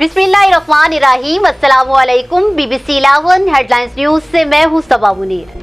बिस्मिल्लाहिर्रहमानिर्रहीम। अस्सलामुअलैकुम। BBC 11 headlines news से मैं हूं सबा मुनीर।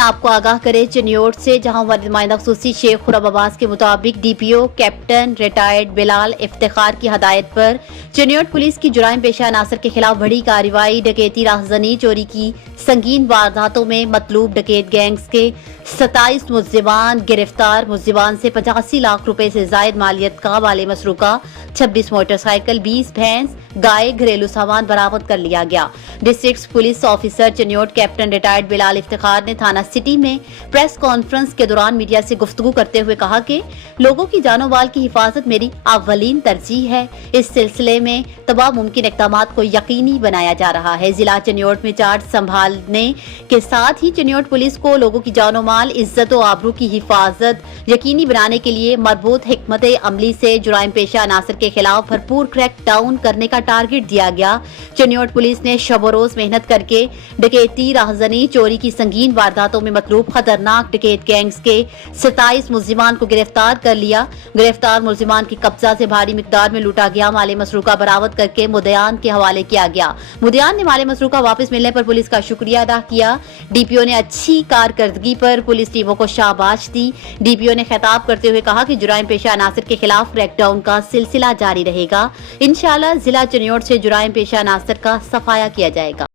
आपको आगाह करे चिन्योट से, जहां नुमाइंदा खसूसी शेख खुरम अब्बास के मुताबिक DPO captain retired Bilal Iftikhar की हदायत पर चिन्योट पुलिस की जुराइम पेशा अनासर के खिलाफ बड़ी कार्रवाई, डकैती, राहजनी, चोरी की संगीन वारदातों में मतलूब डकैत गैंग्स के 27 मुल्जिमान गिरफ्तार। मुल्जिमान से 85 लाख रुपए से जायद मालियत का वाले मसरूका 26 मोटरसाइकिल, 20 भैंस, गाय, घरेलू सामान बरामद कर लिया गया। District police officer Chiniot captain retired Bilal Iftikhar ने थाना सिटी में प्रेस कॉन्फ्रेंस के दौरान मीडिया से गुफ्तगू करते हुए कहा कि लोगों की जानो माल की हिफाजत मेरी अव्वलीन तरजीह है। इस सिलसिले में तमाम मुमकिन इक़दाम को यकीनी बनाया जा रहा है। जिला चिन्योट में चार्ज संभालने के साथ ही चिन्योट पुलिस को लोगों की जानो माल, इज्जत और आबरू की हिफाजत यकीनी बनाने के लिए मरबूत हिकमत अमली से जुराइम पेशा अनासर के खिलाफ भरपूर क्रैक डाउन करने का टारगेट दिया गया। चिन्योट पुलिस ने शब रोज मेहनत करके डकैती, राहजनी, चोरी की संगीन वारदातों में मतलूब खतरनाक डकैत गैंग्स के 27 मुल्जिमान को गिरफ्तार कर लिया। गिरफ्तार मुल्जिमान की कब्जा से भारी मिकदार में लूटा गया माले मसरूका बरामद करके मुद्दयान के हवाले किया गया। मुद्दयान ने माले मसरूका वापस मिलने पर पुलिस का शुक्रिया अदा किया। DPO ने अच्छी कारकर्दगी पर पुलिस टीमों को शाबाश दी। DPO ने खिताब करते हुए कहा कि जुराइम पेशा अनासर के खिलाफ क्रैकडाउन का सिलसिला जारी रहेगा। इंशाअल्लाह जिला चिन्योट से जुराइम पेशा अनासर का सफाया किया जाएगा।